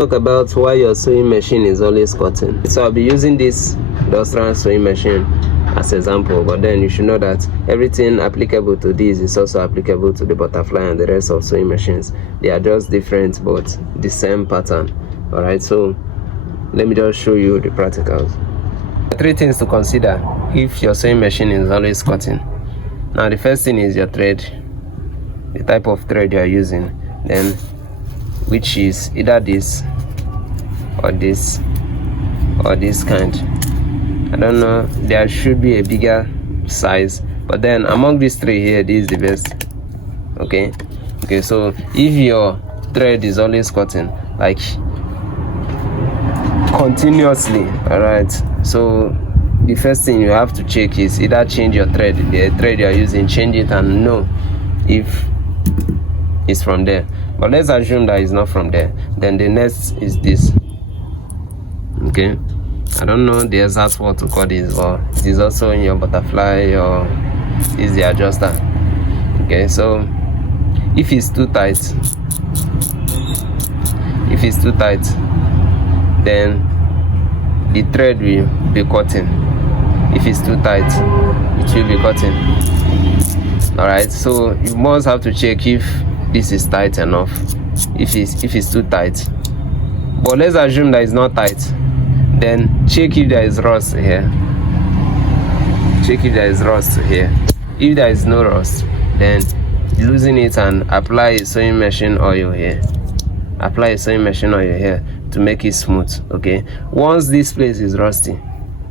Talk about why your sewing machine is always cutting. So I'll be using this industrial sewing machine as example, but then you should know that everything applicable to this is also applicable to the butterfly and the rest of sewing machines. They are just different but the same pattern. All right, so let me just show you the practicals. 3 things to consider if your sewing machine is always cutting. Now the first thing is your thread, the type of thread you are using, then which is either this or this or this kind. I don't know, there should be a bigger size, but then among these 3 here, this is the best. Okay, so if your thread is always cutting like continuously, all right, so the first thing you have to check is either change your thread, the thread you are using, change it and know if it's from there. But let's assume that it's not from there. Then the next is this. Okay, I don't know the exact word to call this, but it is also in your butterfly or is the adjuster. Okay, so if it's too tight, then the thread will be cutting. If it's too tight, it will be cutting. All right, so you must have to check if this is tight enough, if it's too tight. But let's assume that it's not tight, then check if there is rust here. If there is no rust, then loosen it and apply a sewing machine oil here. To make it smooth. Okay, once this place is rusty,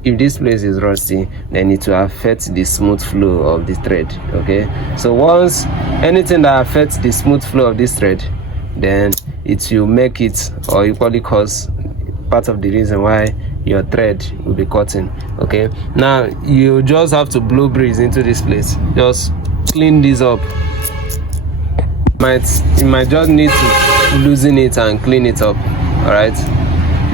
if this place is rusty, then it will affect the smooth flow of the thread. Okay, so once anything that affects the smooth flow of this thread, then it will make it or equally cause part of the reason why your thread will be cutting. Okay, now you just have to blow breeze into this place, just clean this up. You might just need to loosen it and clean it up. All right,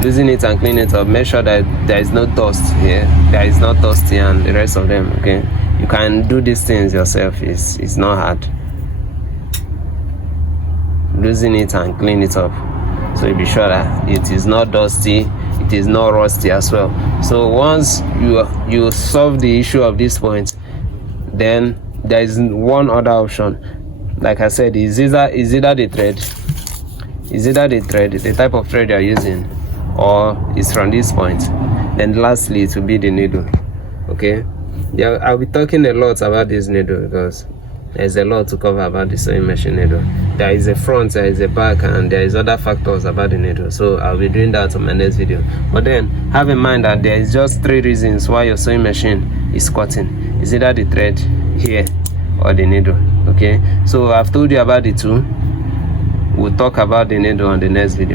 loosen it and clean it up. Make sure that there is no dust here, there is not dusty and the rest of them. Okay, you can do these things yourself. It's not hard. Loosen it and clean it up, so you be sure that it is not dusty, it is not rusty as well. So once you solve the issue of this point, then there is one other option. Like I said, is either the thread, the type of thread you are using, or it's from this point. Then lastly, it will be the needle. Okay, yeah, I'll be talking a lot about this needle because there's a lot to cover about the sewing machine needle. There is a front, there is a back, and there is other factors about the needle. So I'll be doing that on my next video. But then have in mind that there is just 3 reasons why your sewing machine is cutting. It's either the thread here or the needle. Okay, so I've told you about the 2. We'll talk about the needle on the next video.